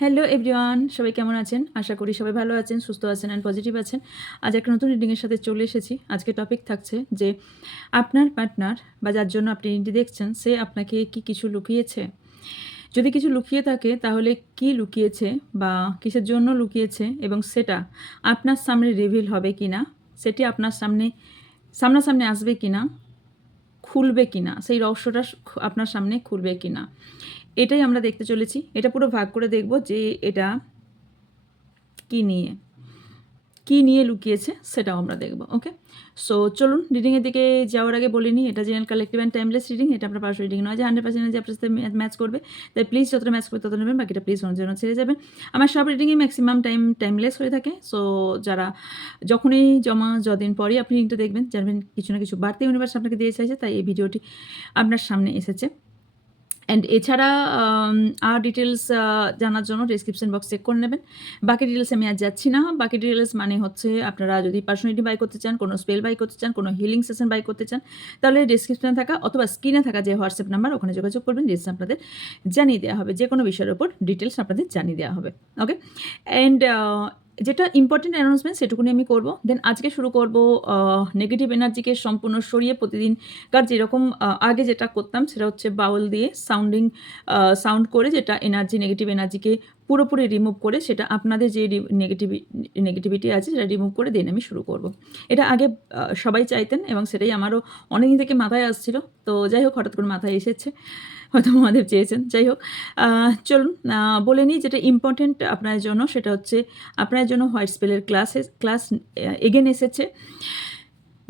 Hello everyone, সবাই কেমন আছেন? আশা করি সবাই ভালো আছেন, সুস্থ আছেন অ্যান্ড পজিটিভ আছেন। আজ একটা নতুন রিডিংয়ের সাথে চলে এসেছি। আজকে টপিক থাকছে যে আপনার পার্টনার বা যার জন্য আপনি রিডিংটি দেখছেন, সে আপনাকে কি কিছু লুকিয়েছে? যদি কিছু লুকিয়ে থাকে তাহলে কি লুকিয়েছে বা কিসের জন্য লুকিয়েছে এবং সেটা আপনার সামনে রিভিল হবে কিনা, সেটি আপনার সামনাসামনি আসবে কিনা, খুলবে কিনা, সেই রহস্যটা আপনার সামনে খুলবে কিনা, এটাই আমরা দেখতে চলেছি। এটা পুরো ভাগ করে দেখব যে এটা কী নিয়ে লুকিয়েছে সেটাও আমরা দেখব। ওকে, সো চলুন রিডিংয়ের দিকে যাওয়ার আগে বলে নিই, এটা general collective and timeless reading. এটা আপনার পার্সোনাল রিডিং নয় যে 100% যে আপনার সাথে ম্যাচ করবে। তাই প্লিজ যতটা ম্যাচ করবে তত নেবেন, বাকিটা প্লিজ অন্য জন্য ছেড়ে যাবেন। আমার সব রিডিংয়ে ম্যাক্সিমাম টাইমলেস হয়ে থাকে। সো যারা যখনই যদিন পরেই আপনি রিডিংটা দেখবেন, জানবেন কিছু না কিছু বাড়তি ইউনিভার্স আপনাকে দিয়ে চাইছে, তাই এই ভিডিওটি আপনার সামনে এসেছে। অ্যান্ড এছাড়া আর ডিটেলস জানার জন্য ডিসক্রিপশন বক্স চেক করে নেবেন। বাকি ডিটেলস আমি আর যাচ্ছি না। বাকি ডিটেলস মানে হচ্ছে আপনারা যদি পার্সোনালিটি বাই করতে চান, কোনো স্পেল বাই করতে চান, কোনো হিলিং সেশন বাই করতে চান, তাহলে ডিসক্রিপশনে থাকা অথবা স্ক্রিনে থাকা যে হোয়াটসঅ্যাপ নাম্বার, ওখানে যোগাযোগ করবেন। ডিটেলস আপনাদের জানিয়ে দেওয়া হবে, যে কোনো বিষয়ের ওপর ডিটেলস আপনাদের জানিয়ে দেওয়া হবে। ওকে, অ্যান্ড যেটা ইম্পর্টেন্ট অ্যানাউন্সমেন্ট সেটুকুনি আমি করব। দেন আজকে শুরু করব নেগেটিভ এনার্জিকে সম্পূর্ণ সরিয়ে প্রতিদিনকার যেরকম আগে যেটা করতাম সেটা হচ্ছে বাউল দিয়ে সাউন্ড করে, যেটা নেগেটিভ এনার্জিকে পুরোপুরি রিমুভ করে, সেটা আপনাদের যে নেগেটিভিটি আছে সেটা রিমুভ করে দেন আমি শুরু করব। এটা আগে সবাই চাইতেন এবং সেটাই আমারও অনেকদিন থেকে মাথায় আসছিল। তো যাই হোক, হঠাৎ করে মাথায় এসেছে, হয়তো মহাদেব চেয়েছেন। যাই হোক, চলুন বলে নিই যেটা ইম্পর্টেন্ট আপনার জন্য, সেটা হচ্ছে আপনার জন্য হোয়াইট স্পেলের ক্লাস এগেন এসেছে।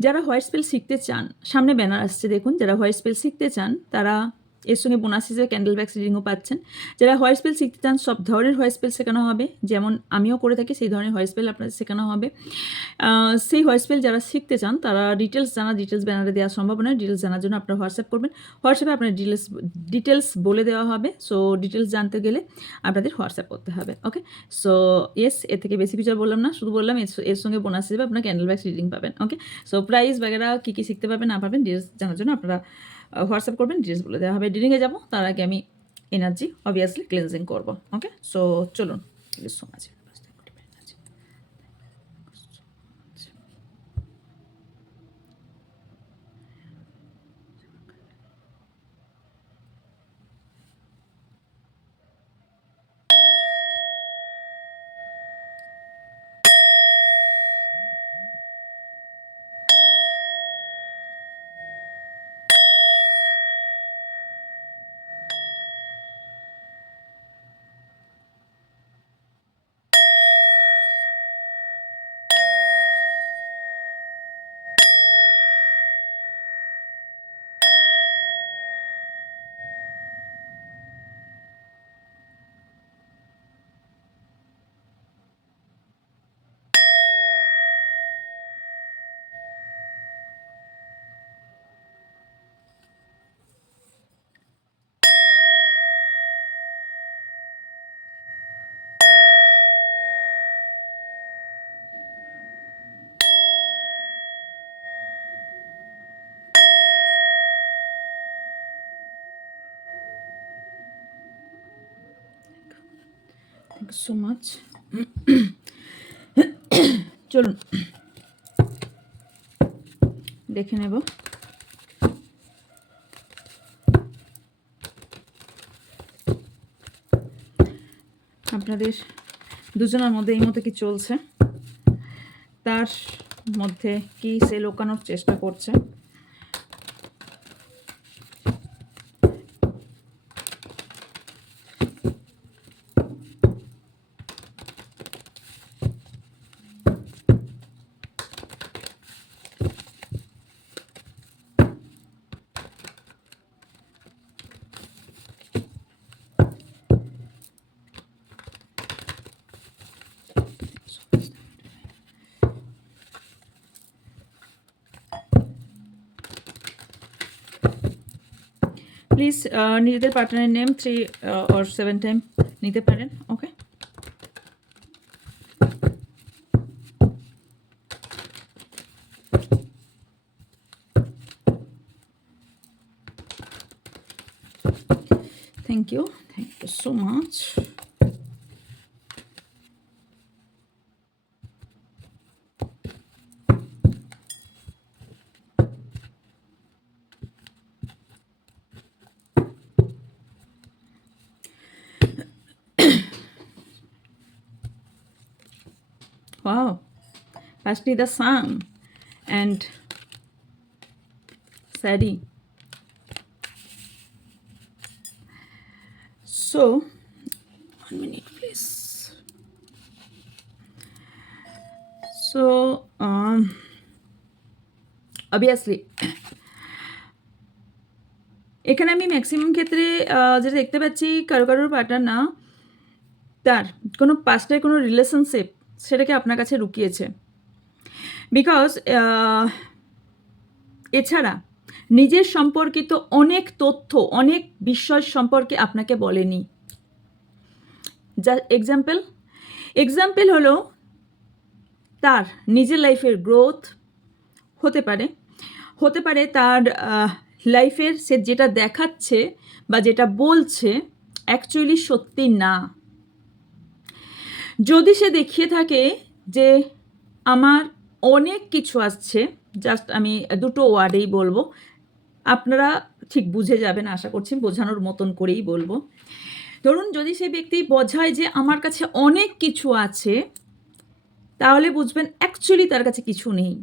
যারা হোয়াইট স্পেল শিখতে চান, সামনে ব্যানার আসছে দেখুন, যারা হোয়াইট স্পেল শিখতে চান তারা এর সঙ্গে বোনাস হিসেবে ক্যান্ডেল ব্যাক রিডিংও পাচ্ছেন। যারা হোয়াইট স্পেল শিখতে চান, সব ধরনের হোয়াইট স্পেল শেখানো হবে, যেমন আমিও করে থাকি সেই ধরনের হোয়াইট স্পেল আপনাদের শেখানো হবে। সেই হোয়াইট স্পেল যারা শিখতে চান তারা ডিটেলস ব্যানারে দেওয়া সম্ভব নয়। ডিটেলস জানার জন্য আপনারা হোয়াটসঅ্যাপ করবেন। হোয়াটসঅ্যাপে আপনার ডিটেলস বলে দেওয়া হবে। সো ডিটেলস জানতে গেলে আপনাদের হোয়াটসঅ্যাপ করতে হবে। ওকে, সো ইয়েস, এর থেকে বেশি কিছু বললাম না, শুধু বললাম এর সঙ্গে বোনাস হিসেবে আপনার ক্যান্ডেল ব্যাক রিডিং পাবেন। ওকে, সো প্রাইস বাগেরা কী কী শিখতে পারবেন না পাবেন, ডিটেলস জানার জন্য আপনারা হোয়াটসঅ্যাপ করবেন, ডিটেলস বলে দেওয়া হবে। রিডিংয়ে যাবো তার আগে আমি এনার্জি অবভিয়াসলি ক্লিনজিং করবো। ওকে, সো চলুন। So much. Thank you so much. চলুন দেখে নেব আপনাদের দুজনের মধ্যে এই মতো কি চলছে, তার মধ্যে কি সে লুকানোর চেষ্টা করছে। প্লিজ নিজেদের পার্টনারের নেম 3 or 7 টাইম নিতে পারেন। Okay, thank you so much. Wow. Firstly, the sun and Sadie. So, 1 minute, please. So, obviously, এখানে আমি ম্যাক্সিমাম ক্ষেত্রে যেটা দেখতে পাচ্ছি কারোর পার্টনার না তার কোনো পাস্টের কোনো রিলেশনশিপ সেটাকে আপনার কাছে লুকিয়েছে। বিকজ এছাড়া নিজের সম্পর্কিত অনেক তথ্য, অনেক বিষয় সম্পর্কে আপনাকে বলেনি। যা এক্সাম্পল হলো তার নিজের লাইফের গ্রোথ হতে পারে তার লাইফের সে যেটা দেখাচ্ছে বা যেটা বলছে অ্যাকচুয়ালি সত্যি না। যদি সে দেখিয়ে থাকে যে আমার অনেক কিছু আসছে, জাস্ট আমি দুটো ওয়ার্ডেই বলবো, আপনারা ঠিক বুঝে যাবেন আশা করছি, বোঝানোর মতন করেই বলবো। ধরুন যদি সে ব্যক্তি বোঝায় যে আমার কাছে অনেক কিছু আছে, তাহলে বুঝবেন অ্যাকচুয়ালি তার কাছে কিছু নেই।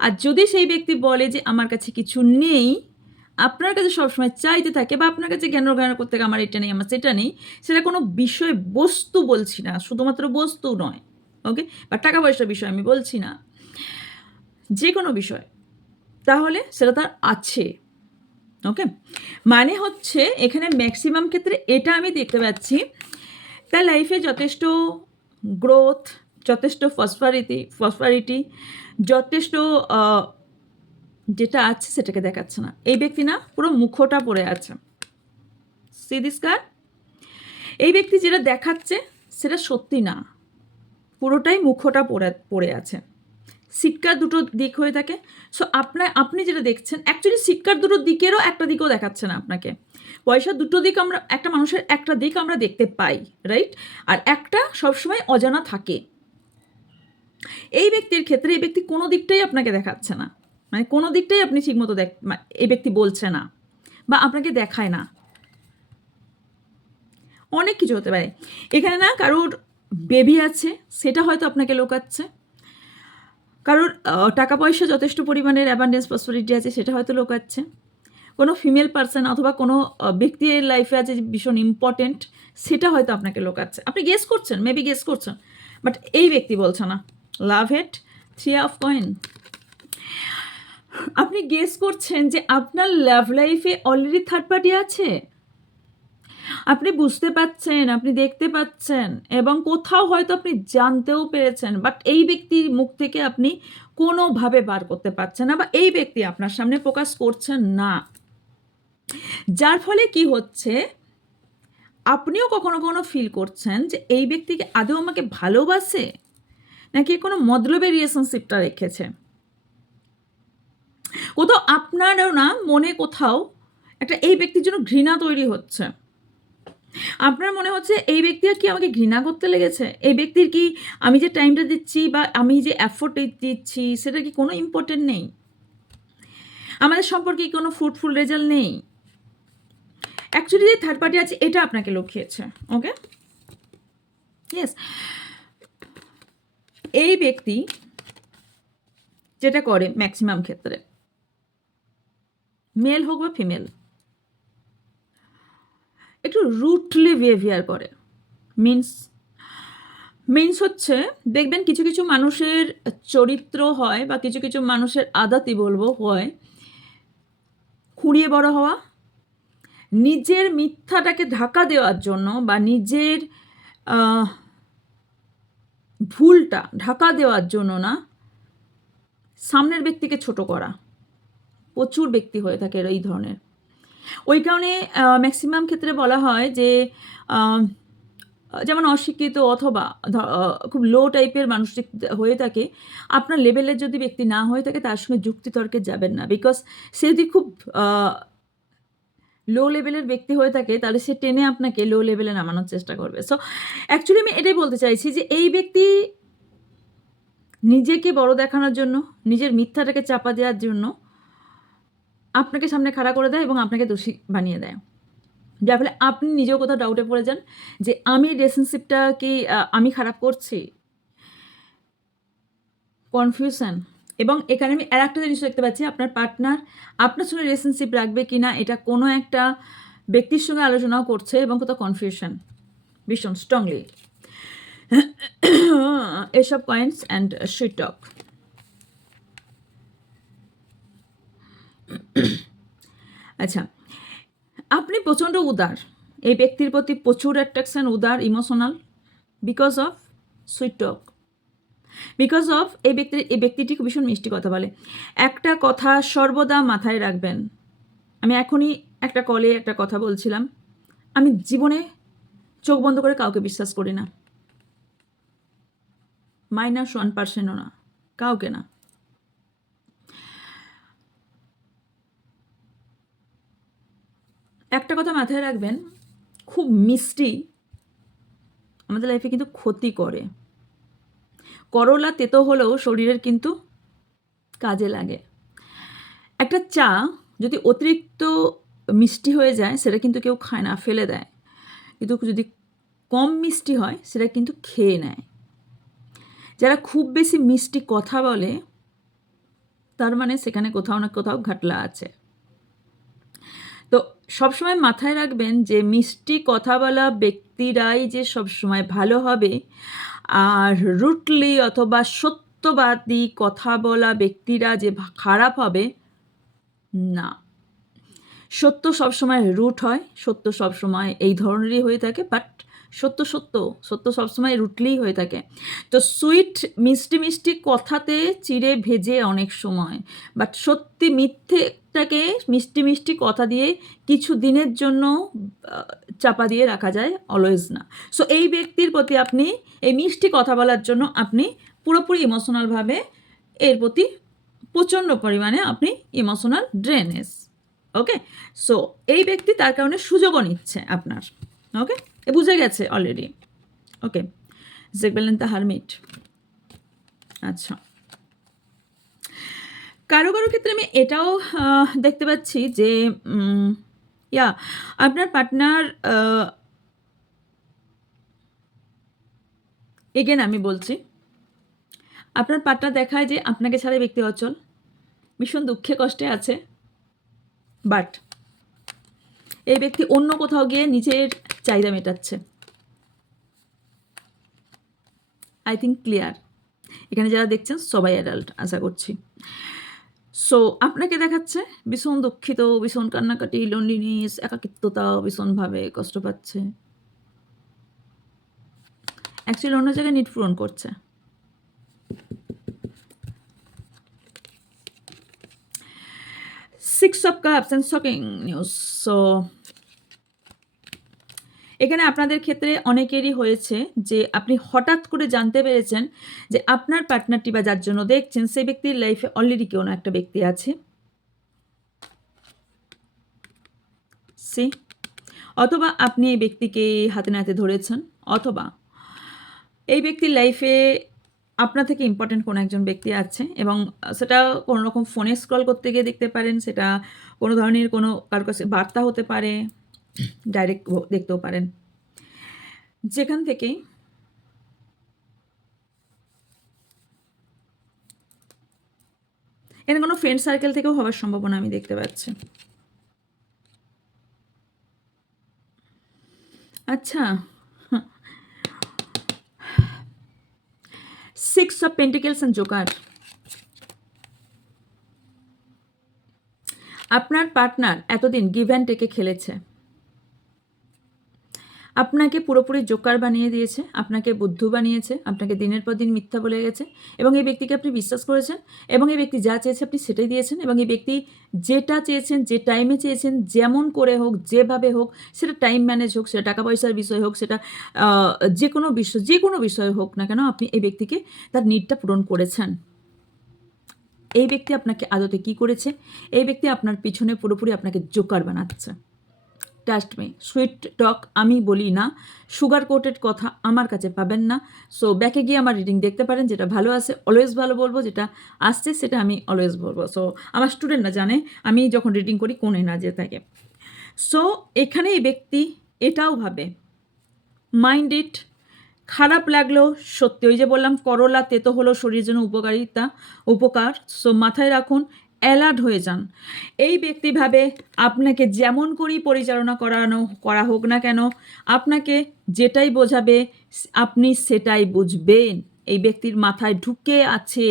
আর যদি সেই ব্যক্তি বলে যে আমার কাছে কিছু নেই, আপনার কাছে সবসময় চাইতে থাকে বা আপনার কাছে জ্ঞান করতে থাকে আমার এটা নেই, আমার সেটা নেই, সেটা কোনো বিষয় বস্তু বলছি না, শুধুমাত্র বস্তু নয়, ওকে, বা টাকা পয়সার বিষয় আমি বলছি না, যে কোনো বিষয়, তাহলে সেটা তার আছে। ওকে, মানে হচ্ছে এখানে ম্যাক্সিমাম ক্ষেত্রে এটা আমি দেখতে পাচ্ছি তার লাইফে যথেষ্ট গ্রোথ, যথেষ্ট ফসফারিটি, যথেষ্ট যেটা আছে সেটাকে দেখাচ্ছে না। এই ব্যক্তি না পুরো মুখোটা পড়ে আছে। সি দিস কার্ড, এই ব্যক্তি যেটা দেখাচ্ছে সেটা সত্যি না, পুরোটাই মুখোটা পড়ে আছে। সিটকার দুটো দিক হয়ে থাকে। সো আপনি যেটা দেখছেন অ্যাকচুয়ালি সিটকার দুটো দিকেরও একটা দিকও দেখাচ্ছে না আপনাকে। পয়সার দুটো দিক আমরা, একটা মানুষের একটা দিক আমরা দেখতে পাই, রাইট, আর একটা সবসময় অজানা থাকে। এই ব্যক্তির ক্ষেত্রে এই ব্যক্তি কোনো দিকটাই আপনাকে দেখাচ্ছে না, মানে কোনো দিকটাই আপনি ঠিকমতো এই ব্যক্তি বলছে না বা আপনাকে দেখায় না। অনেক কিছু হতে পারে এখানে, না কারোর বেবি আছে সেটা হয়তো আপনাকে লোকাচ্ছে, কারোর টাকা পয়সা যথেষ্ট পরিমাণের অ্যাবান্ডেন্স প্রসপারিটি আছে সেটা হয়তো লোকাচ্ছে, কোনো ফিমেল পার্সন অথবা কোনো ব্যক্তির লাইফে আছে ভীষণ ইম্পর্টেন্ট, সেটা হয়তো আপনাকে লোকাচ্ছে। আপনি গেস করছেন, মেবি গেস করছেন, বাট এই ব্যক্তি বলছে না। লাভ হেট, 3 অফ কয়েন। আপনি গেস করছেন যে আপনার লাভ লাইফে অলরেডি থার্ড পার্টি আছে, আপনি বুঝতে পাচ্ছেন, আপনি দেখতে পাচ্ছেন, এবং কোথাও হয়তো আপনি জানতেও পেরেছেন, বাট এই ব্যক্তির মুখ থেকে আপনি কোনোভাবে বার করতে পারছেন না, বা এই ব্যক্তি আপনার সামনে প্রকাশ করছেন না। যার ফলে কি হচ্ছে, আপনিও কখনো কখনো ফিল করছেন যে এই ব্যক্তিকে আদৌ আমাকে ভালোবাসে নাকি কোনো মতলবের রিলেশনশিপটা রেখেছে। কোথাও আপনারও না মনে কোথাও একটা এই ব্যক্তির জন্য ঘৃণা তৈরি হচ্ছে। আপনার মনে হচ্ছে এই ব্যক্তি আর কি আমাকে ঘৃণা করতে লেগেছে, এই ব্যক্তির কি আমি যে টাইমটা দিচ্ছি বা আমি যে এফোর্ট দিচ্ছি সেটা কি কোনো ইম্পর্টেন্ট নেই, আমাদের সম্পর্কে কোনো ফ্রুটফুল রেজাল্ট নেই। অ্যাকচুয়ালি যে থার্ড পার্টি আছে এটা আপনাকে লুকিয়েছে। ওকে, ইয়েস, এই ব্যক্তি যেটা করে ম্যাক্সিমাম ক্ষেত্রে, মেল হোক বা ফিমেল, একটু রুটলি বিহেভিয়ার করে। মিনস হচ্ছে দেখবেন কিছু কিছু মানুষের চরিত্র হয় বা কিছু কিছু মানুষের আদাতি বলবো হয় খুঁড়িয়ে বড় হওয়া, নিজের মিথ্যাটাকে ঢাকা দেওয়ার জন্য বা নিজের ভুলটা ঢাকা দেওয়ার জন্য না, সামনের ব্যক্তিকে ছোট করা। প্রচুর ব্যক্তি হয়ে থাকে এই ধরনের। ওই কারণে ম্যাক্সিমাম ক্ষেত্রে বলা হয় যে যেমন অশিক্ষিত অথবা খুব লো টাইপের মানুষ হয়ে থাকে, আপনার লেভেলের যদি ব্যক্তি না হয়ে থাকে তার সঙ্গে যুক্তিতর্কে যাবেন না। বিকজ সে যদি খুব লো লেভেলের ব্যক্তি হয়ে থাকে তাহলে সে টেনে আপনাকে লো লেভেলে নামানোর চেষ্টা করবে। সো অ্যাকচুয়ালি আমি এটাই বলতে চাইছি যে এই ব্যক্তি নিজেকে বড় দেখানোর জন্য, নিজের মিথ্যাটাকে চাপা দেওয়ার জন্য আপনাকে সামনে খাড়া করে দেয় এবং আপনাকে দোষী বানিয়ে দেয়, যার ফলে আপনি নিজেও কোথাও ডাউটে পড়ে যান যে আমি রিলেশনশিপটা কি আমি খারাপ করছি। কনফিউশন। এবং এখানে আমি আর একটা জিনিস দেখতে পাচ্ছি, আপনার পার্টনার আপনার সঙ্গে রিলেশনশিপ রাখবে কি না এটা কোনো একটা ব্যক্তির সঙ্গে আলোচনাও করছে, এবং কোথাও কনফিউশন ভীষণ স্ট্রংলি। এসব পয়েন্টস অ্যান্ড সুইট টক। আচ্ছা, আপনি প্রচণ্ড উদার, এই ব্যক্তির প্রতি প্রচুর অ্যাট্রাকশন, উদার, emotional, because of sweet talk, because of এই ব্যক্তিটি খুব ভীষণ মিষ্টি কথা বলে। একটা কথা সর্বদা মাথায় রাখবেন, আমি এখনই একটা কলে একটা কথা বলছিলাম, আমি জীবনে চোখ বন্ধ করে কাউকে বিশ্বাস করি না, -1%ও না, কাউকে না। একটা কথা মাথায় রাখবেন, খুব মিষ্টি আমাদের লাইফে কিন্তু ক্ষতি করে। করলা তেতো হলেও শরীরের কিন্তু কাজে লাগে। একটা চা যদি অতিরিক্ত মিষ্টি হয়ে যায় সেটা কিন্তু কেউ খায় না, ফেলে দেয়, কিন্তু যদি কম মিষ্টি হয় সেটা কিন্তু খেয়ে নেয়। যারা খুব বেশি মিষ্টি কথা বলে তার মানে সেখানে কোথাও না কোথাও ঘাটলা আছে। তো সবসময় মাথায় রাখবেন যে মিষ্টি কথা বলা ব্যক্তিরাই যে সবসময় ভালো হবে, আর রুটলি অথবা সত্যবাদী কথা বলা ব্যক্তিরা যে খারাপ হবে না। সত্য সবসময় রুট হয়, সত্য সবসময় এই ধরনেরই হয়ে থাকে, বাট সত্য সবসময় রুটলিই হয়ে থাকে। তো সুইট মিষ্টি মিষ্টি কথাতে চিড়ে ভেজে অনেক সময়, বাট সত্যি মিথ্যেটাকে মিষ্টি মিষ্টি কথা দিয়ে কিছু দিনের জন্য চাপা দিয়ে রাখা যায়, অলওয়েজ না। সো এই ব্যক্তির প্রতি আপনি এই মিষ্টি কথা বলার জন্য আপনি পুরোপুরি ইমোশনালভাবে এর প্রতি প্রচণ্ড পরিমাণে আপনি ইমোশনাল ড্রেনেজ। ওকে, সো এই ব্যক্তি তার কারণে সুযোগও নিচ্ছে আপনার। ওকে, বুঝে গেছে অলরেডি। ওকে, জেগবেলেন দ্য হারমিট। আচ্ছা, কারো কারো ক্ষেত্রে আমি এটাও দেখতে পাচ্ছি যে আপনার পার্টনার, এগেন আমি বলছি, আপনার পার্টনার দেখায় যে আপনাকে ছাড়া ব্যক্তি অচল, ভীষণ দুঃখে কষ্টে আছে, বাট এই ব্যক্তি অন্য কোথাও গিয়ে নিজের চাহিদা মেটাচ্ছে। I think clear. এখানে যারা দেখছেন সবাই অ্যাডাল্ট আশা করছি। সো আপনাকে দেখাচ্ছে ভীষণ দুঃখিত, ভীষণ কান্নাকাটি, লোনলিনেস, একাকিত্বতা, ভীষণভাবে কষ্ট পাচ্ছে, অ্যাকচুয়ালি অন্য জায়গায় নিড পূরণ করছে। Six of cups and shocking news. So এখানে আপনাদের ক্ষেত্রে অনেকেরই হয়েছে যে আপনি হঠাৎ করে জানতে পেরেছেন যে আপনার পার্টনারটি বা যার জন্য দেখছেন সেই ব্যক্তির লাইফে অলরেডি কোনো একটা ব্যক্তি আছে। অথবা আপনি এই ব্যক্তিকে হাতে নাতে ধরেছেন, অথবা এই ব্যক্তির লাইফে আপনার থেকে ইম্পর্টেন্ট কোনো একজন ব্যক্তি আছে, এবং সেটা কোনো রকম ফোনে স্ক্রল করতে গিয়ে দেখতে পারেন, সেটা কোনো ধরনের কোনো কারোর কাছে বার্তা হতে পারে, ডাইরেক্ট দেখতেও পারেন, যেখান থেকে এর কোনো ফ্রেন্ড সার্কেল থেকেও হওয়ার সম্ভাবনা আমি দেখতে পাচ্ছি। আচ্ছা, six of pentacles and Joker. আপনার পার্টনার এতদিন গিভ অ্যান্ড টেকে খেলেছে, আপনাকে পুরোপুরি জোকার বানিয়ে দিয়েছে, আপনাকে বুদ্ধু বানিয়েছে, আপনাকে দিনের পর দিন মিথ্যা বলে গেছে, এবং এই ব্যক্তিকে আপনি বিশ্বাস করেছেন, এবং এই ব্যক্তি যা চেয়েছে আপনি সেটাই দিয়েছেন, এবং এই ব্যক্তি যেটা চেয়েছেন, যে টাইমে চেয়েছেন, যেমন করে হোক, যেভাবে হোক, সেটা টাইম ম্যানেজ হোক, সেটা টাকা পয়সার বিষয় হোক, সেটা যে কোনো বিষয় হোক না কেন, আপনি এই ব্যক্তিকে তার নিডটা পূরণ করেছেন। এই ব্যক্তি আপনাকে আদতে কি করেছে? এই ব্যক্তি আপনার পিছনে পুরোপুরি আপনাকে জোকার বানাচ্ছে। ট্রাস্ট মি, সুইট টক আমি বলি না, সুগার কোটেড কথা আমার কাছে পাবেন না। সো ব্যাকে গিয়ে আমার রিডিং দেখতে পারেন, যেটা ভালো আছে অলওয়েজ ভালো বলবো, যেটা আসছে সেটা আমি অলওয়েজ বলবো। সো আমার স্টুডেন্টরা জানে আমি যখন রিডিং করি কোন এনার্জি থাকে। সো এখানে এই ব্যক্তি এটাও ভাবে, মাইন্ড ইট, খারাপ লাগলেও সত্যি, ওই যে বললাম করলা তেতো হলো শরীরের জন্য উপকার। সো মাথায় রাখুন, অ্যালার্ট হয়ে যান। এই ব্যক্তি ভাবে আপনাকে যেমন করেই পরিচালনা করা হোক না কেন, আপনাকে যেটাই বোঝাবে আপনি সেটাই বুঝবেন। এই ব্যক্তির মাথায় ঢুকে আছে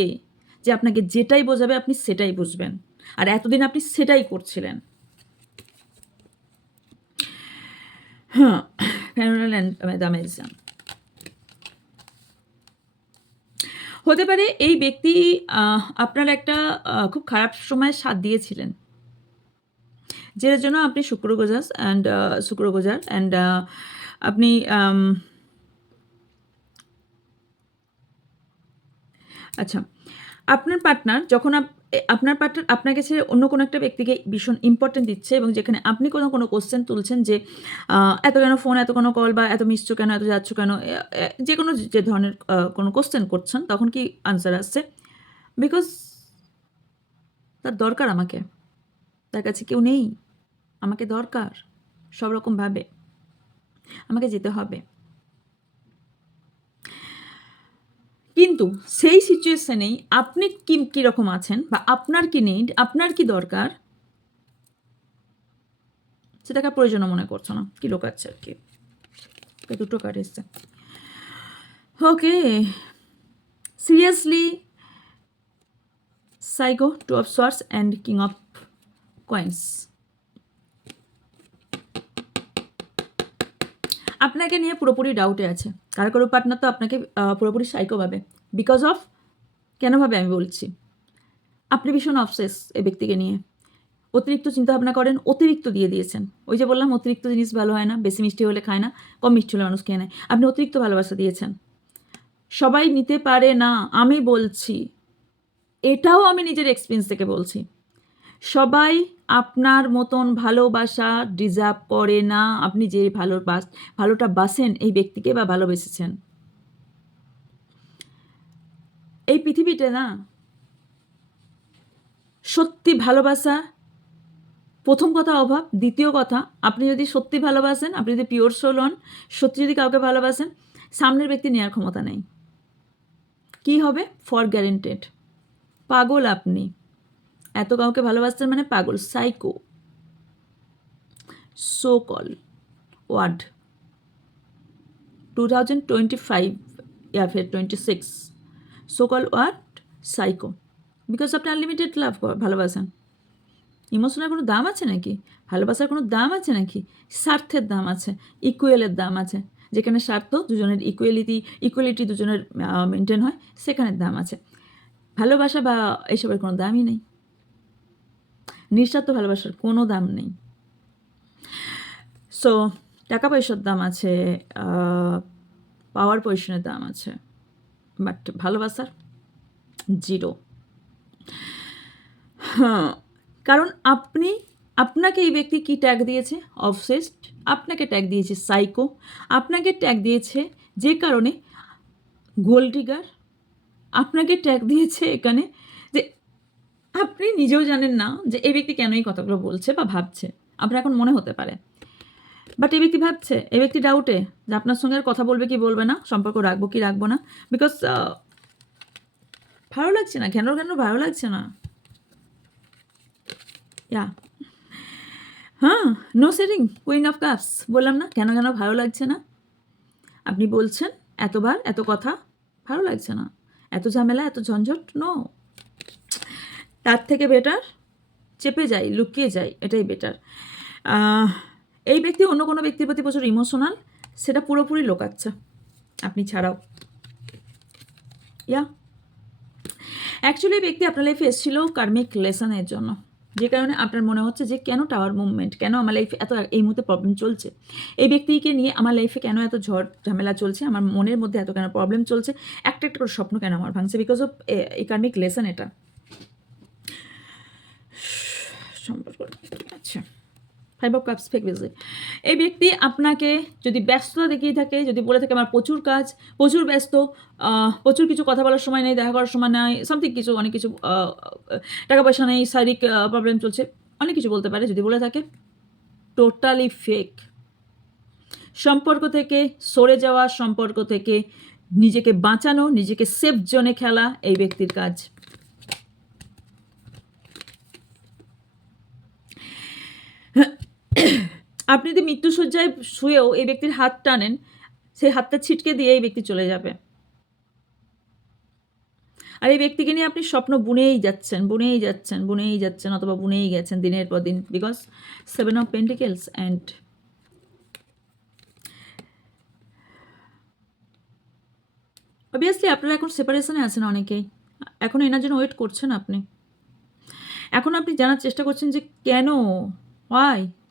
যে আপনাকে যেটাই বোঝাবে আপনি সেটাই বুঝবেন, আর এতদিন আপনি সেটাই করছিলেন। হ্যাঁ, হতে পারে এই ব্যক্তি আপনার একটা খুব খারাপ সময় সাথ দিয়েছিলেন, যেটার জন্য আপনি শুক্রগোজার অ্যান্ড আপনি আচ্ছা, আপনার পার্টনার যখন আপনার পার্টনার আপনাকে ছেড়ে অন্য কোনো একটা ব্যক্তিকে ভীষণ ইম্পর্টেন্ট দিচ্ছে, এবং যেখানে আপনি কোনো কোশ্চেন তুলছেন যে এত কেন ফোন, এত কোনো কল, বা এত মিসছো কেন, এত যাচ্ছ কেন, যে কোনো যে ধরনের কোনো কোশ্চেন করছেন, তখন কি আনসার আসছে? বিকজ তার দরকার আমাকে, তার কাছে কেউ নেই, আমাকে দরকার সব রকমভাবে, আমাকে যেতে হবে। কিন্তু সেই সিচুয়েশনেই আপনি কীরকম আছেন, বা আপনার কি নিড, আপনার কি দরকার, সেটাকে প্রয়োজন মনে করছো না, কি লোকাচ্ছে আর কি। দুটো কার্ড এসছে। Okay, seriously psycho, two of swords and king of coins. আপনাকে নিয়ে পুরোপুরি ডাউটে আছে। কারো পার্টনার তো আপনাকে পুরোপুরি সাইকো ভাবে। বিকজ অফ, কেন ভাবে আমি বলছি, আপনি ভীষণ অবসেস এই ব্যক্তিকে নিয়ে, অতিরিক্ত চিন্তাভাবনা করেন, অতিরিক্ত দিয়ে দিয়েছেন। ওই যে বললাম অতিরিক্ত জিনিস ভালো হয় না, বেশি মিষ্টি হলে খায় না, কম মিষ্টি হলে মানুষ খেয়ে নেয়। আপনি অতিরিক্ত ভালোবাসা দিয়েছেন, সবাই নিতে পারে না, আমি বলছি, এটাও আমি নিজের এক্সপিরিয়েন্স থেকে বলছি। সবাই আপনার মতন ভালোবাসা ডিজার্ভ করে না। আপনি যে ভালোটা বাসেন এই ব্যক্তিকে, বা ভালোবেসেছেন, এই পৃথিবীতে না সত্যি ভালোবাসা, প্রথম কথা অভাব, দ্বিতীয় কথা আপনি যদি সত্যি ভালোবাসেন, আপনি যদি পিওর সোল হন, সত্যি যদি কাউকে ভালোবাসেন, সামনের ব্যক্তি নেওয়ার ক্ষমতা নেই। কি হবে? ফর গ্যারেন্টেড পাগল আপনি। এত কাউকে ভালোবাসছেন মানে পাগল, সাইকো, সো কল ওয়ার্ড 2025 या फिर 26 so call word psycho. Because আপনি আনলিমিটেড লাভ ভালোবাসেন। ইমোশনের কোনো দাম আছে নাকি? ভালোবাসার কোনো দাম আছে নাকি? স্বার্থের দাম আছে, ইকুয়েলের দাম আছে। যেখানে স্বার্থ দুজনের ইকুয়ালিটি দুজনের মেনটেন হয়, সেখানের দাম আছে। ভালোবাসা বা এইসবের কোনো দামই নেই। নিঃস্বার্থ ভালোবাসার কোনো দাম নেই। সো টাকা পয়সার দাম আছে, পাওয়ার পজিশনের দাম আছে, বাট ভালোবাসার জিরো। হ্যাঁ, কারণ আপনাকে এই ব্যক্তি কি ট্যাগ দিয়েছে? অবসেসড। আপনাকে ট্যাগ দিয়েছে সাইকো। আপনাকে ট্যাগ দিয়েছে যে কারণে গোল্ড ডিগার। আপনাকে ট্যাগ দিয়েছে এখানে যে আপনি নিজেও জানেন না যে এই ব্যক্তি কেন এই কথাগুলো বলছে বা ভাবছে। আপনার এখন মনে হতে পারে, বাট এই ব্যক্তি ভাবছে, এই ব্যক্তি ডাউটে যে আপনার সঙ্গে আর কথা বলবে কি বলবে না, সম্পর্ক রাখবো কি রাখবো না। বিকজ ভালো লাগছে না, কেন ভালো লাগছে না। ইয়া, হ্যাঁ, no setting, queen of cups. বললাম না কেন ভালো লাগছে না। আপনি বলছেন এতবার, এত কথা, ভালো লাগছে না, এত ঝামেলা, এত ঝঞ্ঝট, নো। তার থেকে বেটার চেপে যাই, লুকিয়ে যাই, এটাই বেটার। এই ব্যক্তি অন্য কোনো ব্যক্তির প্রতি প্রচুর ইমোশনাল, সেটা পুরোপুরি লোকাচ্ছে আপনি ছাড়াও। ইয়া, অ্যাকচুয়ালি এই ব্যক্তি আপনার লাইফে এসেছিল কার্মিক লেসনের জন্য, যে কারণে আপনার মনে হচ্ছে যে কেন টাওয়ার মুভমেন্ট, কেন আমার লাইফে এত এই মুহূর্তে প্রবলেম চলছে, এই ব্যক্তিকে নিয়ে আমার লাইফে কেন এত ঝড় ঝামেলা চলছে, আমার মনের মধ্যে এত কেন প্রবলেম চলছে, একটা করে স্বপ্ন কেন আমার ভাঙছে, বিকজ অফ এই কার্মিক লেসন। এটা সম্পর্ক। আচ্ছা, 5 অফ কাপস ফেক ভিজিট। এই ব্যক্তি আপনাকে যদি ব্যস্ততা দেখিয়ে থাকে, যদি বলে থাকে আমার প্রচুর কাজ, প্রচুর ব্যস্ত, প্রচুর কিছু কথা বলার সময় নেই, দেখা করার সময় নেই, সামথিং কিছু, অনেক কিছু, টাকা পয়সা নেই, শারীরিক প্রবলেম চলছে, অনেক কিছু বলতে পারে। যদি বলে থাকে, টোটালি ফেক। সম্পর্ক থেকে সরে যাওয়া, সম্পর্ক থেকে নিজেকে বাঁচানো, নিজেকে সেফ জোনে খেলা এই ব্যক্তির কাজ। আপনি যদি মৃত্যুশয্যায় শুয়েও এই ব্যক্তির হাত টানেন, সেই হাতটা ছিটকে দিয়ে এই ব্যক্তি চলে যাবে। আর এই ব্যক্তিকে নিয়ে আপনি স্বপ্ন বুনেই যাচ্ছেন অথবা বুনেই গেছেন দিনের পর দিন, because 7 of pentacles and obviously আপনারা এখন সেপারেশনে আছেন অনেকেই। এখন এনার জন্য ওয়েট করছেন আপনি। এখন আপনি জানার চেষ্টা করছেন যে কেন,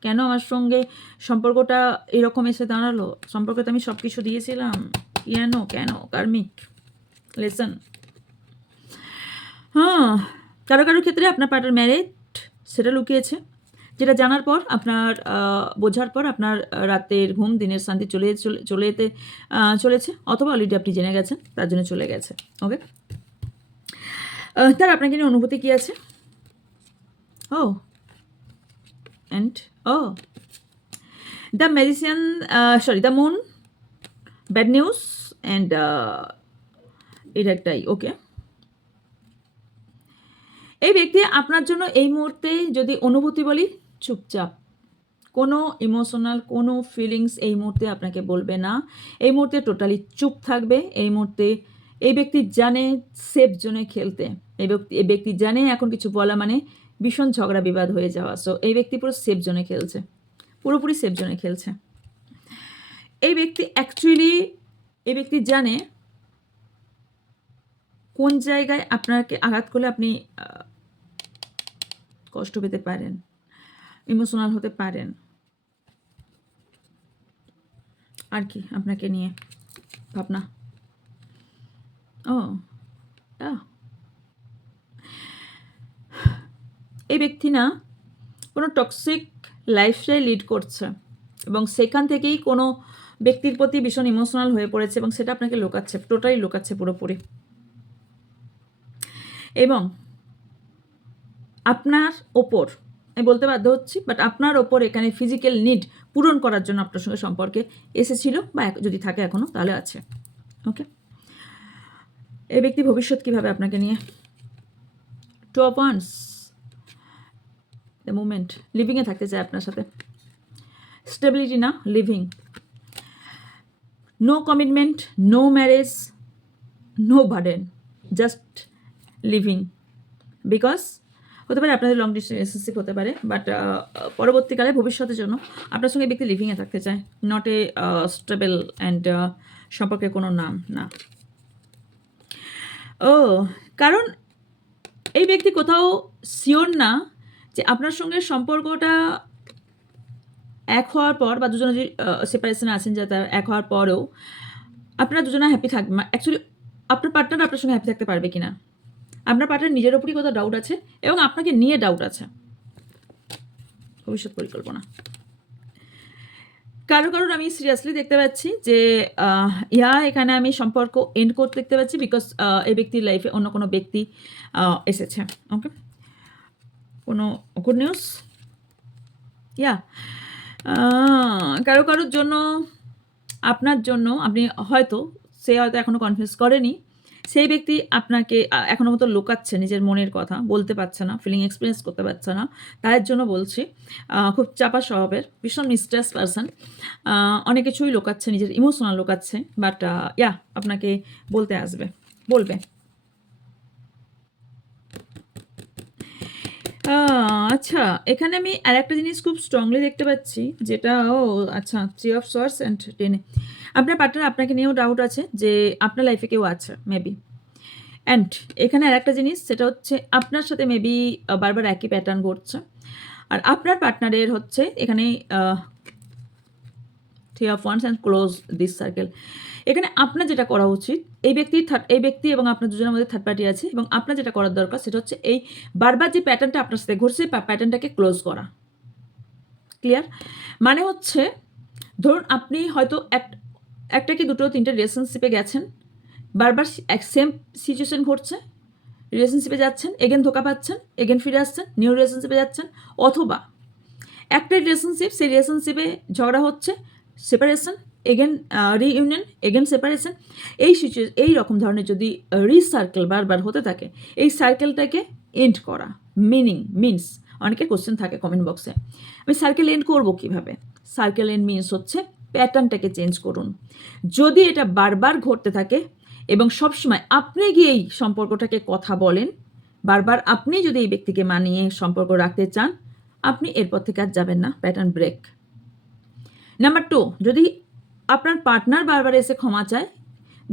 কেন আমার সঙ্গে সম্পর্কটা এরকম এসে দাঁড়ালো, সম্পর্কে তো আমি সব কিছু দিয়েছিলাম, কেন কার্মিক লেসন। কারো ক্ষেত্রে আপনার পার্টনার ম্যারিড সেটা লুকিয়েছে, যেটা জানার পর আপনার বোঝার পর আপনার রাতের ঘুম দিনের শান্তি চলে যেতে চলেছে, অথবা অলরেডি আপনি জেনে গেছেন তার জন্য চলে গেছে। ওকে, তার আপনাকে নিয়ে অনুভূতি কী আছে? The magician, the moon, bad news and এটা একটাই। ওকে, এই ব্যক্তি আপনার জন্য এই মুহূর্তে যদি অনুভূতি বলি, চুপচাপ, কোনো ইমোশনাল কোনো ফিলিংস এই মুহূর্তে আপনাকে বলবে না, এই মুহূর্তে টোটালি চুপ থাকবে। এই মুহূর্তে এই ব্যক্তি জানে সেফ জোনে খেলতে, এই ব্যক্তি জানে এখন কিছু বলা মানে ভীষণ ঝগড়া বিবাদ হয়ে যাওয়া। সো এই ব্যক্তি পুরো সেফ জোনে খেলছে, পুরোপুরি সেফ জোনে খেলছে। এই ব্যক্তি অ্যাকচুয়ালি এই ব্যক্তি জানে কোন জায়গায় আপনাকে আঘাত করলে আপনি কষ্ট পেতে পারেন, ইমোশনাল হতে পারেন। আর কি আপনাকে নিয়ে ভাবনা? এই ব্যক্তি না কোনো টক্সিক লাইফস্টাইল লিড করছে এবং সেখান থেকেই কোনো ব্যক্তির প্রতি ভীষণ ইমোশনাল হয়ে পড়েছে এবং সেটা আপনাকে লুকাচ্ছে, টোটালি লুকাচ্ছে পুরোপুরি। এবং আপনার ওপর আমি বলতে বাধ্য হচ্ছি, বাট আপনার ওপর এখানে ফিজিক্যাল নিড পূরণ করার জন্য আপনার সঙ্গে সম্পর্কে এসেছিল, বা যদি থাকে এখনও তাহলে আছে। ওকে, এই ব্যক্তি ভবিষ্যৎ কীভাবে আপনাকে নিয়ে? 2 of Wands, দ্য মুভমেন্ট, লিভিংয়ে থাকতে চায় আপনার সাথে, স্টেবিলিটি না, living, no commitment, no marriage, no burden, just living. Because হতে পারে আপনাদের লং ডিস্টেন্স রিলেশনশিপ হতে পারে, বাট পরবর্তীকালে ভবিষ্যতের জন্য আপনার সঙ্গে ব্যক্তি লিভিংয়ে থাকতে চায়, নট এ স্টেবল অ্যান্ড সম্পর্কের কোনো নাম না। কারণ এই ব্যক্তি কোথাও শিওর না যে আপনার সঙ্গে সম্পর্কটা এক হওয়ার পর, বা দুজনে যে সেপারেশনে আছেন যে তার এক হওয়ার পরেও আপনারা দুজনে হ্যাপি থাকবে। অ্যাকচুয়ালি আপনার পার্টনার আপনার সঙ্গে হ্যাপি থাকতে পারবে কিনা, আপনার পার্টনার নিজের ওপরই কোথাও ডাউট আছে এবং আপনাকে নিয়ে ডাউট আছে। ভবিষ্যৎ পরিকল্পনা কারণ আমি সিরিয়াসলি দেখতে পাচ্ছি যে এখানে আমি সম্পর্ক এন্ড করতে দেখতে পাচ্ছি, বিকজ এই ব্যক্তির লাইফে অন্য কোনো ব্যক্তি এসেছে। ওকে, কোনো গুড নিউজ? কারোর জন্য, আপনার জন্য, আপনি হয়তো এখনও কনফিউজ করেনি, সেই ব্যক্তি আপনাকে এখনও মতো লুকাচ্ছে, নিজের মনের কথা বলতে পারছে না, ফিলিং এক্সপিরিয়েন্স করতে পারছে না। তাদের জন্য বলছি, খুব চাপা স্বভাবের, ভীষণ মিস্ট্রেস পারসন, অনেক কিছুই লুকাচ্ছে, নিজের ইমোশনাল লুকাচ্ছে, বাট আপনাকে বলবে। আচ্ছা, এখানে আমি আর একটা জিনিস খুব স্ট্রংলি দেখতে পাচ্ছি, যেটা আচ্ছা, 3 of Swords and 10। আপনার পার্টনার আপনাকে নিয়েও ডাউট আছে যে আপনার লাইফে কেউ আছে মেবি। অ্যান্ড এখানে আর একটা জিনিস, সেটা হচ্ছে আপনার সাথে মেবি বারবার একই প্যাটার্ন ঘটছে, আর আপনার পার্টনারের হচ্ছে এখানে 3 of Wands and close this circle. এখানে আপনার যেটা করা উচিত, এই ব্যক্তি এবং আপনার দুজনের মধ্যে থার্ড পার্টি আছে, এবং আপনার যেটা করার দরকার সেটা হচ্ছে এই বারবার যে প্যাটার্নটা আপনার সাথে ঘটছে, প্যাটার্নটাকে ক্লোজ করা। ক্লিয়ার? মানে হচ্ছে, ধরুন আপনি হয়তো একটা কি দুটো তিনটে রিলেশনশিপে গেছেন, বারবার সেম সিচুয়েশন ঘটছে, রিলেশনশিপে যাচ্ছেন, এগেন ধোকা পাচ্ছেন, এগেন ফিরে আসছেন, নিউ রিলেশনশিপে যাচ্ছেন, অথবা একটা রিলেশনশিপ, সেই রিলেশনশিপে ঝগড়া হচ্ছে, separation, again reunion, again separation, এই রকম ধরনের যদি রিসার্কেল বারবার হতে থাকে, এই সার্কেলটাকে এন্ড করা মিনস অনেকের কোশ্চেন থাকে কমেন্ট বক্সে, আমি সার্কেল এন্ড করবো কীভাবে? সার্কেল এন্ড মিনস হচ্ছে প্যাটার্নটাকে চেঞ্জ করুন। যদি এটা বারবার ঘটতে থাকে এবং সবসময় আপনি গিয়ে এই সম্পর্কটাকে কথা বলেন, বারবার আপনি যদি এই ব্যক্তিকে মানিয়ে সম্পর্ক রাখতে চান, আপনি এরপর থেকে আর যাবেন না, প্যাটার্ন ব্রেক। নাম্বার 2, যদি আপনার পার্টনার বারবার এসে ক্ষমা চায়,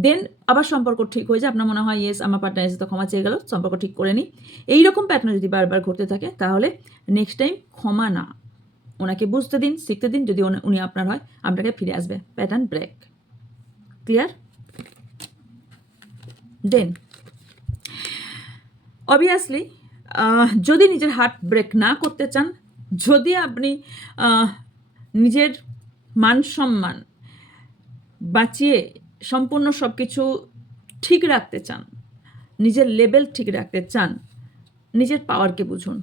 দেন আবার সম্পর্ক ঠিক হয়ে যায়, আপনার মনে হয় ইয়েস আমার পার্টনার এসে তো ক্ষমা চেয়ে গেল, সম্পর্ক ঠিক করে নিই, এইরকম প্যাটার্ন যদি বারবার ঘটতে থাকে তাহলে নেক্সট টাইম ক্ষমা না, ওনাকে বুঝতে দিন, শিখতে দিন, যদি উনি আপনার হয় আপনাকে ফিরে আসবে, pattern break. Clear? Then obviously যদি নিজের হার্ট ব্রেক না করতে চান, যদি আপনি নিজের মান সম্মান বাঁচিয়ে সম্পূর্ণ সব কিছু ঠিক রাখতে চান, নিজের লেভেল ঠিক রাখতে চান, নিজের পাওয়ারকে বুঝুন।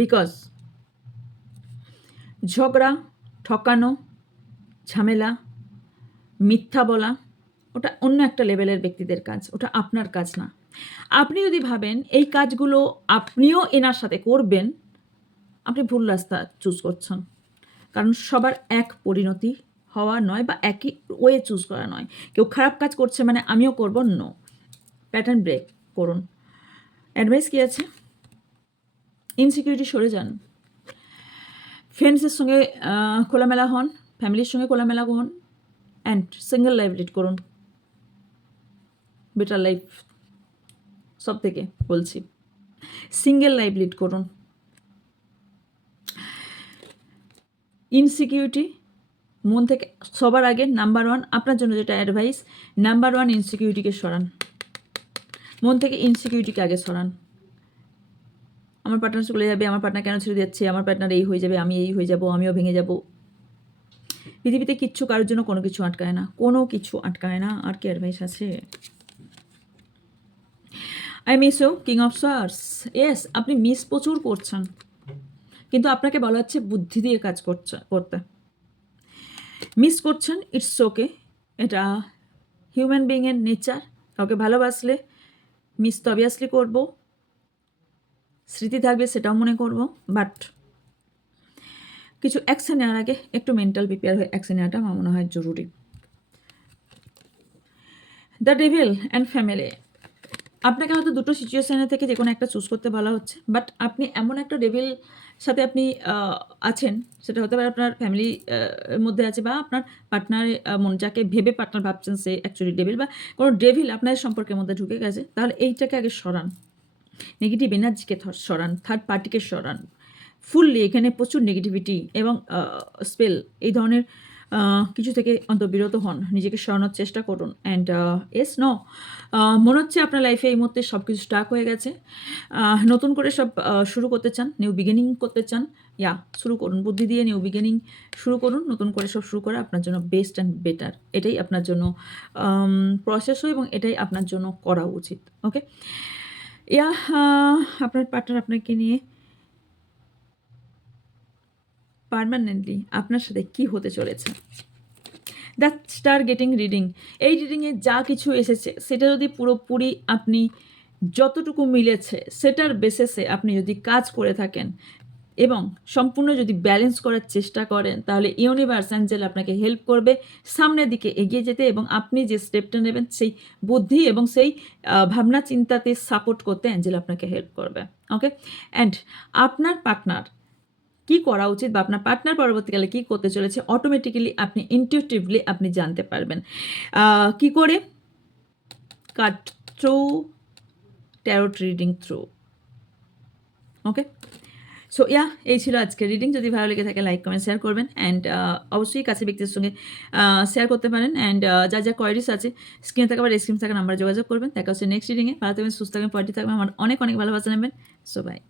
বিকজ ঝগড়া, ঠকানো, ঝামেলা, মিথ্যা বলা ওটা অন্য একটা লেভেলের ব্যক্তিদের কাজ, ওটা আপনার কাজ না। আপনি যদি ভাবেন এই কাজগুলো আপনিও এনার সাথে করবেন, আপনি ভুল রাস্তা চুজ করছেন। কারণ সবার এক পরিণতি হওয়া নয় বা একই ওয়ে চুজ করা নয়। কেউ খারাপ কাজ করছে মানে আমিও করব, নো। প্যাটার্ন ব্রেক করুন। অ্যাডভাইস কী আছে? ইনসিকিউরিটি সরে যান, ফ্রেন্ডসের সঙ্গে খোলামেলা হন, ফ্যামিলির সঙ্গে খোলামেলা হন, অ্যান্ড সিঙ্গেল লাইফ লিড করুন। বেটার লাইফ সব থেকে বলছি, সিঙ্গেল লাইফ লিড করুন। ইনসিকিউরিটি মন থেকে সবার আগে নাম্বার 1, আপনার জন্য যেটা অ্যাডভাইস, নাম্বার 1 ইনসিকিউরিটিকে সরান, মন থেকে ইনসিকিউরিটিকে আগে সরান। আমার পার্টনার চলে যাবে, আমার পার্টনার কেন ছেড়ে যাচ্ছে, আমার পার্টনার এই হয়ে যাবে, আমি এই হয়ে যাব, আমিও ভেঙে যাব। পৃথিবীতে কিচ্ছু কারোর জন্য কোনো কিছু আটকায় না, কোনো কিছু আটকায় না। আর কি অ্যাডভাইস আছে? I miss you, king of swords. Yes, আপনি মিস প্রচুর করছেন, কিন্তু আপনাকে বলা হচ্ছে বুদ্ধি দিয়ে কাজ করতে। মিস করছেন, ইটস ওকে, এটা হিউম্যান বিইংয়ের নেচার। কাউকে ভালোবাসলে মিস তো অবভিয়াসলি করব, স্মৃতি থাকবে সেটাও মনে করব, বাট কিছু অ্যাকশন নেওয়ার আগে একটু মেন্টাল প্রিপেয়ার হয়ে অ্যাকশন নেওয়াটা আমার মনে হয় জরুরি। দ্য ডেভিল অ্যান্ড ফ্যামিলি, আপনাকে হয়তো দুটো সিচুয়েশানে থেকে যে কোনো একটা চুজ করতে বলা হচ্ছে, বাট আপনি এমন একটা ডেভিল সাথে আপনি আছেন, সেটা হতে পারে আপনার ফ্যামিলি মধ্যে আছে, বা আপনার পার্টনার যাকে ভেবে পার্টনার ভাবছেন সে অ্যাকচুয়ালি ডেভিল, বা কোনো ডেভিল আপনাদের সম্পর্কের মধ্যে ঢুকে গেছে। তাহলে এইটাকে আগে সরান, নেগেটিভ এনার্জিকে সরান, থার্ড পার্টিকে সরান ফুললি। এখানে প্রচুর নেগেটিভিটি এবং স্পেল এই ধরনের কিছু থেকে অন্তর্বিরত হন, নিজেকে সরানোর চেষ্টা করুন। অ্যান্ড মনে হচ্ছে আপনার লাইফে এই মুহূর্তে সব কিছু স্টাক হয়ে গেছে, নতুন করে সব শুরু করতে চান, নিউ বিগিনিং করতে চান। শুরু করুন, বুদ্ধি দিয়ে নিউ বিগিনিং শুরু করুন, নতুন করে সব শুরু করা আপনার জন্য বেস্ট অ্যান্ড বেটার। এটাই আপনার জন্য প্রসেস এবং এটাই আপনার জন্য করা উচিত। ওকে, আপনার পার্টনার আপনাকে নিয়ে পার্মানেন্টলি আপনার সাথে কি হতে চলেছে। দ্য স্টার গেটিং রিডিং, এই রিডিংয়ে যা কিছু এসেছে সেটা যদি পুরোপুরি আপনি যতটুকু মিলেছে সেটার বেসিসে আপনি যদি কাজ করে থাকেন এবং সম্পূর্ণ যদি ব্যালেন্স করার চেষ্টা করেন, তাহলে ইউনিভার্স অ্যাঞ্জেল আপনাকে হেল্প করবে সামনের দিকে এগিয়ে যেতে, এবং আপনি যে স্টেপটা নেবেন সেই বুদ্ধি এবং সেই ভাবনা চিন্তাতে সাপোর্ট করতে অ্যাঞ্জেল আপনাকে হেল্প করবে। ওকে, অ্যান্ড আপনার পার্টনার কি করা উচিত বা আপনার পার্টনার পরবর্তীকালে কী করতে চলেছে অটোমেটিক্যালি আপনি ইনটিউটিভলি আপনি জানতে পারবেন। কি করে? Card through, tarot reading through. Okay, so এই ছিল আজকের রিডিং। যদি ভালো লেগে থাকে লাইক কমেন্ট শেয়ার করবেন, অ্যান্ড অবশ্যই কাছে ব্যক্তির সঙ্গে শেয়ার করতে পারেন। অ্যান্ড যা যা কোয়ারিজ আছে স্ক্রিনে থাকা বা স্ক্রিনে থাকা নাম্বারে যোগাযোগ করবেন। দেখা হচ্ছে নেক্সট রিডিংয়ে। ভালো থাকবেন, সুস্থ থাকবেন, পজিটিভ থাকবেন, আমার অনেক অনেক ভালোবাসা নেবেন। So by.